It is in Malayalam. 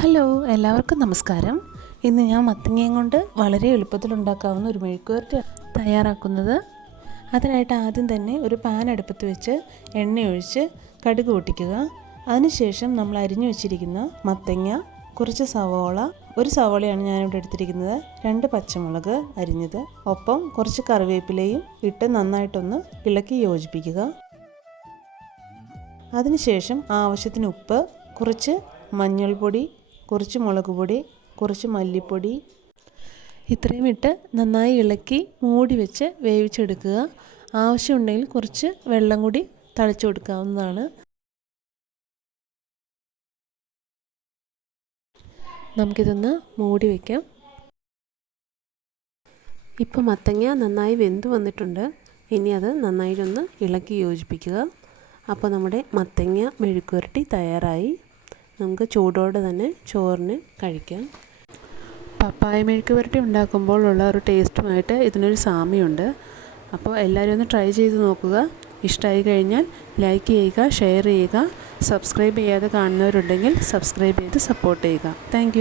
ഹലോ, എല്ലാവർക്കും നമസ്കാരം. ഇന്ന് ഞാൻ മത്തങ്ങയും കൊണ്ട് വളരെ എളുപ്പത്തിൽ ഉണ്ടാക്കാവുന്ന ഒരു മെഴുക്കുവരട്ടി തയ്യാറാക്കുന്നത്. അതിനായിട്ട് ആദ്യം തന്നെ ഒരു പാൻ അടുപ്പത്ത് വെച്ച് എണ്ണയൊഴിച്ച് കടുക് പൊട്ടിക്കുക. അതിനുശേഷം നമ്മൾ അരിഞ്ഞു വെച്ചിരിക്കുന്ന മത്തങ്ങ, കുറച്ച് സവോള, ഒരു സവോളയാണ് ഞാനിവിടെ എടുത്തിരിക്കുന്നത്, 2 പച്ചമുളക് അരിഞ്ഞത്, ഒപ്പം കുറച്ച് കറിവേപ്പിലയും ഇട്ട് നന്നായിട്ടൊന്ന് ഇളക്കി യോജിപ്പിക്കുക. അതിനുശേഷം ആവശ്യത്തിന് ഉപ്പ്, കുറച്ച് മഞ്ഞൾപ്പൊടി, കുറച്ച് മുളക് പൊടി, കുറച്ച് മല്ലിപ്പൊടി ഇത്രയും ഇട്ട് നന്നായി ഇളക്കി മൂടി വെച്ച് വേവിച്ചെടുക്കുക. ആവശ്യമുണ്ടെങ്കിൽ കുറച്ച് വെള്ളം കൂടി തളിച്ചു കൊടുക്കാവുന്നതാണ്. നമുക്കിതൊന്ന് മൂടി വയ്ക്കാം. ഇപ്പോൾ മത്തങ്ങ നന്നായി വെന്ത് വന്നിട്ടുണ്ട്. ഇനി അത് നന്നായിട്ടൊന്ന് ഇളക്കി യോജിപ്പിക്കുക. അപ്പോൾ നമ്മുടെ മത്തങ്ങ മെഴുക്കുവരട്ടി തയ്യാറായി. നമുക്ക് ചൂടോടെ തന്നെ ചോറിന് കഴിക്കാം. പപ്പായ മെഴുക്കുവരട്ടി ഉണ്ടാക്കുമ്പോൾ ഉള്ള ഒരു ടേസ്റ്റുമായിട്ട് ഇതിനൊരു സാമ്യമുണ്ട്. അപ്പോൾ എല്ലാവരും ഒന്ന് ട്രൈ ചെയ്ത് നോക്കുക. ഇഷ്ടമായി കഴിഞ്ഞാൽ ലൈക്ക് ചെയ്യുക, ഷെയർ ചെയ്യുക. സബ്സ്ക്രൈബ് ചെയ്യാതെ കാണുന്നവരുണ്ടെങ്കിൽ സബ്സ്ക്രൈബ് ചെയ്ത് സപ്പോർട്ട് ചെയ്യുക. താങ്ക്